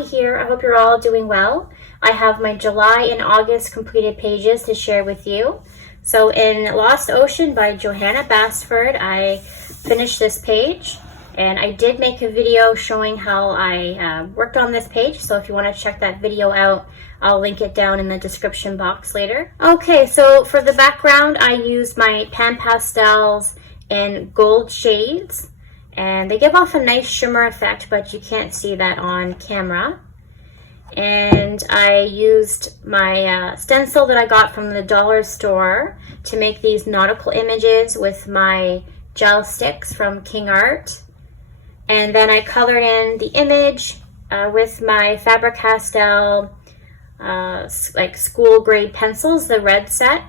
Bonnie here. I hope you're all doing well. I have my July and August completed pages to share with you. So in Lost Ocean by Johanna Basford, I finished this page, and I did make a video showing how I worked on this page. So if you want to check that video out, I'll link it down in the description box later. Okay, so for the background, I used my pan pastels in gold shades, and they give off a nice shimmer effect, but you can't see that on camera. And I used my stencil that I got from the dollar store to make these nautical images with my gel sticks from King Art. And then I colored in the image with my Faber-Castell like school grade pencils, the red set.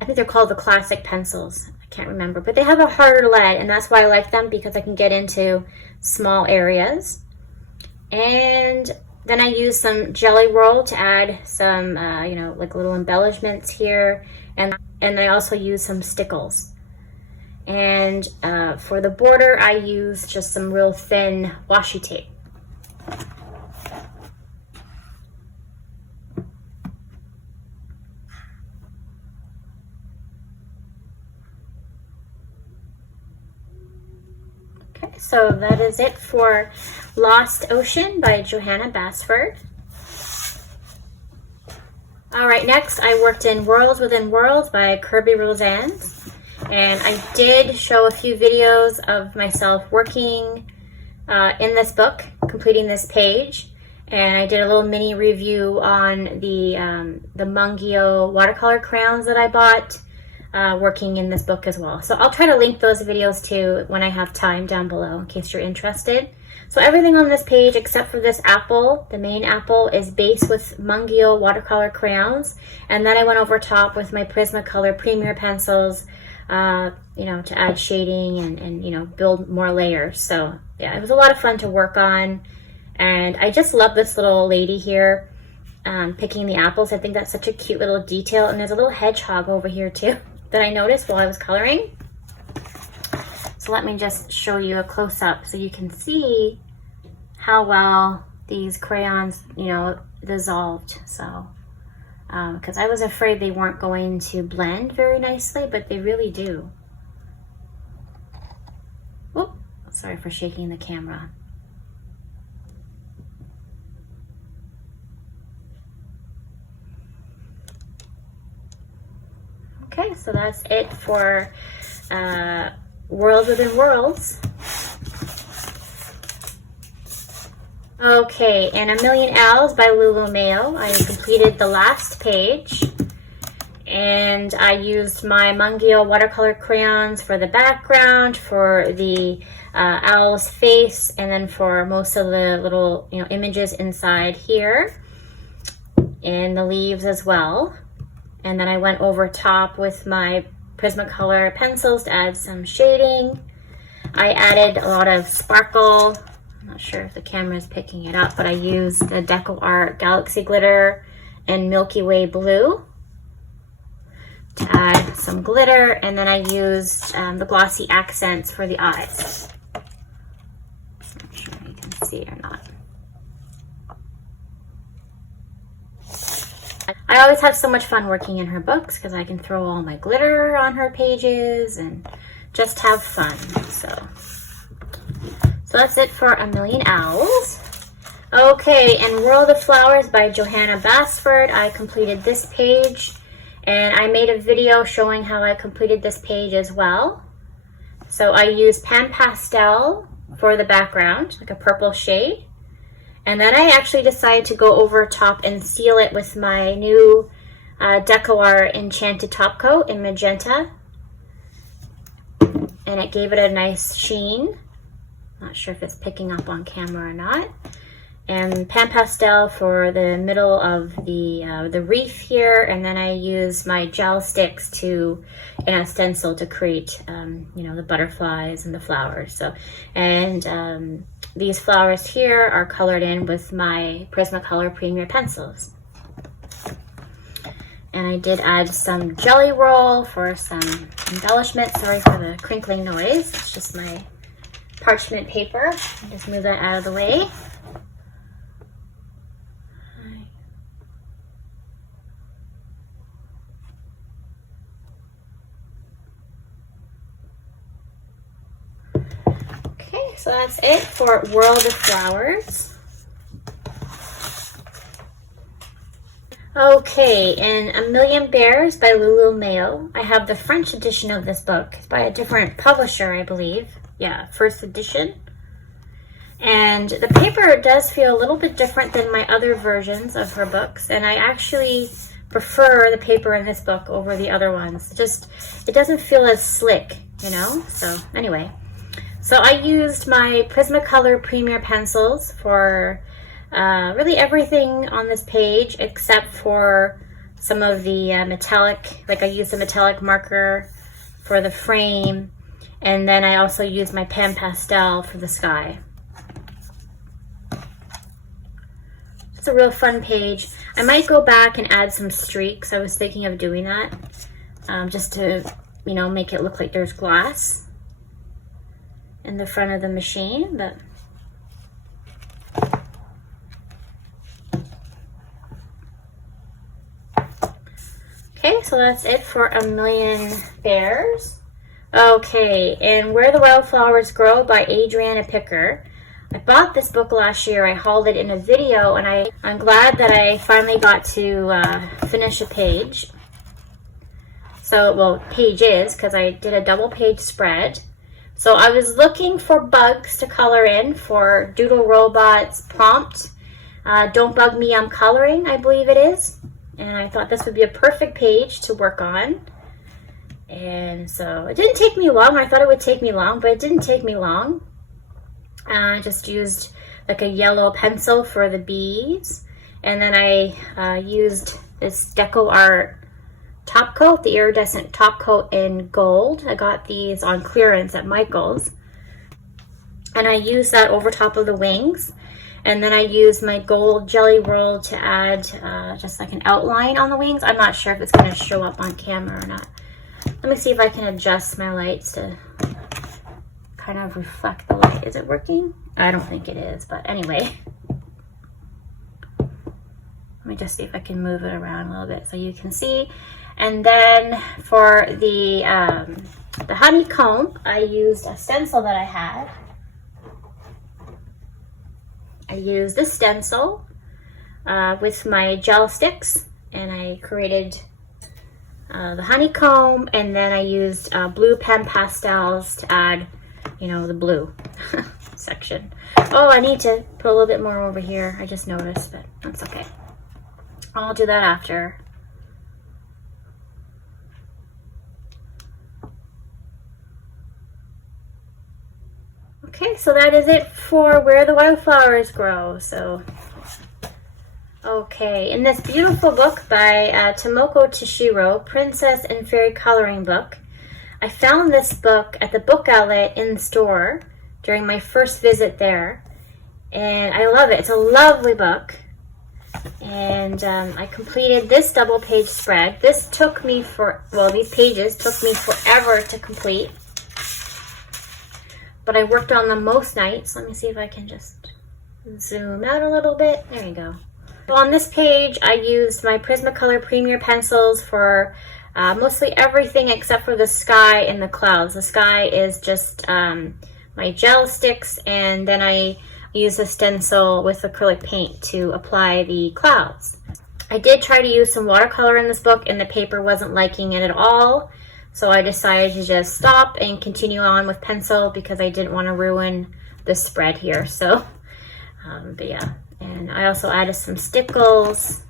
I think they're called the classic pencils. I can't remember, but they have a harder lead, and that's why I like them, because I can get into small areas. And then I used some jelly roll to add some, like little embellishments here. And I also used some stickles. And for the border, I used just some real thin washi tape. Okay, so that is it for Lost Ocean by Johanna Basford. All right, next I worked in Worlds Within Worlds by Kirby Rosanz. And I did show a few videos of myself working in this book, completing this page. And I did a little mini review on the Mungio watercolor crayons that I bought working in this book as well. So I'll try to link those videos too when I have time down below in case you're interested. So everything on this page except for this apple, the main apple, is based with Mungio watercolor crayons. And then I went over top with my Prismacolor Premier pencils, to add shading and build more layers. So yeah, it was a lot of fun to work on. And I just love this little lady here picking the apples. I think that's such a cute little detail. And there's a little hedgehog over here too that I noticed while I was coloring. So let me just show you a close-up so you can see how well these crayons, dissolved. So, because I was afraid they weren't going to blend very nicely, but they really do. Whoop, sorry for shaking the camera. Okay, so that's it for Worlds Within Worlds. Okay, and A Million Owls by Lulu Mayo. I completed the last page, and I used my Mungio watercolor crayons for the background, for the owl's face, and then for most of the little images inside here, and the leaves as well. And then I went over top with my Prismacolor pencils to add some shading. I added a lot of sparkle. I'm not sure if the camera is picking it up, but I used the Deco Art Galaxy Glitter and Milky Way Blue to add some glitter. And then I used the glossy accents for the eyes. Not sure if you can see or not. I always have so much fun working in her books because I can throw all my glitter on her pages and just have fun. So that's it for A Million Owls. Okay, and World of Flowers by Johanna Basford. I completed this page, and I made a video showing how I completed this page as well. So I used pan pastel for the background, like a purple shade. And then I actually decided to go over top and seal it with my new Deco Art Enchanted Top Coat in magenta. And it gave it a nice sheen. Not sure if it's picking up on camera or not. And pan pastel for the middle of the reef here. And then I used my gel sticks in a stencil to create, the butterflies and the flowers. So, and these flowers here are colored in with my Prismacolor Premier pencils. And I did add some jelly roll for some embellishment. Sorry for the crinkling noise. It's just my parchment paper. Just move that out of the way. So that's it for World of Flowers. Okay, in A Million Bears by Lulu Mayo. I have the French edition of this book. It's by a different publisher, I believe. Yeah, first edition. And the paper does feel a little bit different than my other versions of her books. And I actually prefer the paper in this book over the other ones. It doesn't feel as slick, you know? So anyway. So I used my Prismacolor Premier pencils for really everything on this page except for some of the metallic, like I used a metallic marker for the frame, and then I also used my Pan Pastel for the sky. It's a real fun page. I might go back and add some streaks. I was thinking of doing that just to, you know, make it look like there's glass in the front of the machine, but okay, so that's it for A Million Bears. Okay, and Where the Wildflowers Grow by Adriana Picker. I bought this book last year. I hauled it in a video, and I'm glad that I finally got to finish a page. So, well, pages, because I did a double page spread. So I was looking for bugs to color in for Doodle Robot's prompt. Don't Bug Me, I'm Coloring, I believe it is. And I thought this would be a perfect page to work on. And so it didn't take me long. I thought it would take me long, but it didn't take me long. I just used like a yellow pencil for the bees. And then I used this Deco Art top coat, the iridescent top coat in gold. I got these on clearance at Michael's. And I used that over top of the wings. And then I used my gold jelly roll to add just like an outline on the wings. I'm not sure if it's going to show up on camera or not. Let me see if I can adjust my lights to kind of reflect the light. Is it working? I don't think it is, but anyway. Let me just see if I can move it around a little bit so you can see. And then for the honeycomb, I used a stencil that I had. I used this stencil with my gel sticks, and I created the honeycomb, and then I used blue pen pastels to add, you know, the blue section. Oh, I need to put a little bit more over here. I just noticed, but that's okay. I'll do that after. Okay, so that is it for Where the Wildflowers Grow. So, okay, in this beautiful book by Tomoko Tashiro, Princess and Fairy Coloring Book, I found this book at the book outlet in the store during my first visit there, and I love it. It's a lovely book, and I completed this double page spread. This took me these pages took me forever to complete. But I worked on them most nights. Let me see if I can just zoom out a little bit. There you go. So on this page, I used my Prismacolor Premier pencils for mostly everything except for the sky and the clouds. The sky is just my gel sticks, and then I used a stencil with acrylic paint to apply the clouds. I did try to use some watercolor in this book, and the paper wasn't liking it at all. So I decided to just stop and continue on with pencil because I didn't want to ruin the spread here. So, but yeah. And I also added some stickles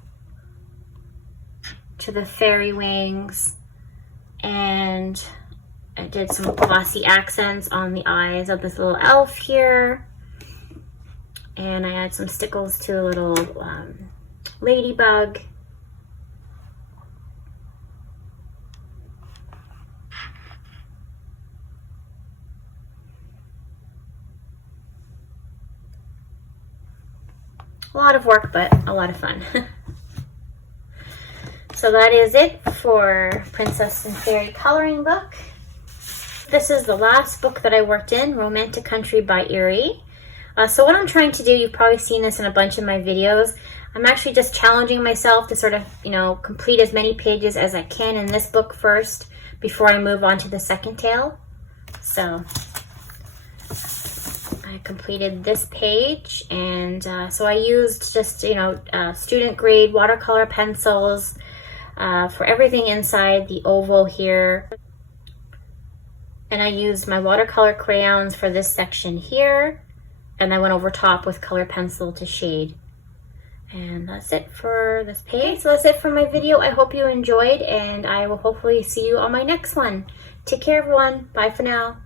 to the fairy wings. And I did some glossy accents on the eyes of this little elf here. And I added some stickles to a little ladybug. A lot of work, but a lot of fun. So that is it for Princess and Fairy Coloring Book. This is the last book that I worked in, Romantic Country by Erie. So what I'm trying to do, you've probably seen this in a bunch of my videos, I'm actually just challenging myself to sort of, you know, complete as many pages as I can in this book first before I move on to the second tale. So I completed this page, and so I used just, student grade watercolor pencils for everything inside the oval here. And I used my watercolor crayons for this section here, and I went over top with color pencil to shade. And that's it for this page. So that's it for my video. I hope you enjoyed, and I will hopefully see you on my next one. Take care, everyone. Bye for now.